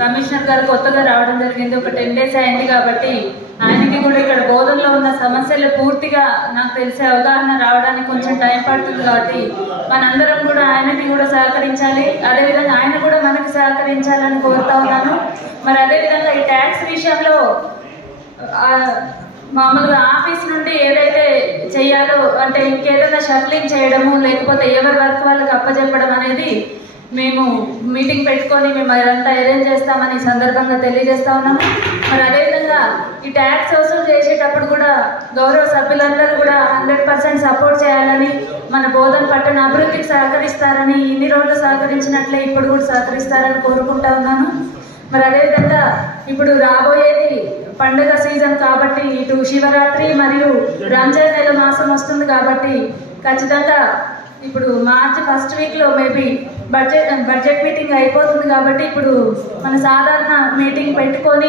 Commissioner గారు కొత్తగా రావడం జరిగింది. ఒక 10 days అయింది కాబట్టి ఆయనకి కూడా ఇక్కడ బోధనలో ఉన్న సమస్యలు పూర్తిగా నాకు తెలిసే అవగాహన రావడానికి కొంచెం టైం పడుతుంది. కాబట్టి మనందరం కూడా ఆయనకి కూడా సహకరించాలి, అదేవిధంగా ఆయన కూడా మనకి సహకరించాలని కోరుతా ఉన్నాను. మరి అదేవిధంగా ఈ ట్యాక్స్ విషయంలో మామూలుగా ఆఫీస్ నుండి ఏదైతే చేయాలో అంటే ఇంకేదైనా షఫ్లింగ్ చేయడము లేకపోతే ఎవరి వర్క్ వాళ్ళకి అప్పచెప్పడం అనేది మేము మీటింగ్ పెట్టుకొని మేము అదంతా అరేంజ్ చేస్తామని సందర్భంగా తెలియజేస్తా ఉన్నాము. మరి అదేవిధంగా ఈ ట్యాక్స్ వసూలు చేసేటప్పుడు కూడా గౌరవ సభ్యులందరూ కూడా 100% సపోర్ట్ చేయాలని, మన బోధన పట్టణ అభివృద్ధికి సహకరిస్తారని, ఇన్ని రోజులు సహకరించినట్లే ఇప్పుడు కూడా సహకరిస్తారని కోరుకుంటా ఉన్నాను. మరి అదేవిధంగా ఇప్పుడు రాబోయేది పండుగ సీజన్ కాబట్టి ఇటు శివరాత్రి మరియు రంజాన్ నెల మాసం వస్తుంది కాబట్టి ఖచ్చితంగా ఇప్పుడు మార్చి 1st వీక్లో మేబీ బడ్జెట్ మీటింగ్ అయిపోతుంది కాబట్టి ఇప్పుడు మన సాధారణ మీటింగ్ పెట్టుకొని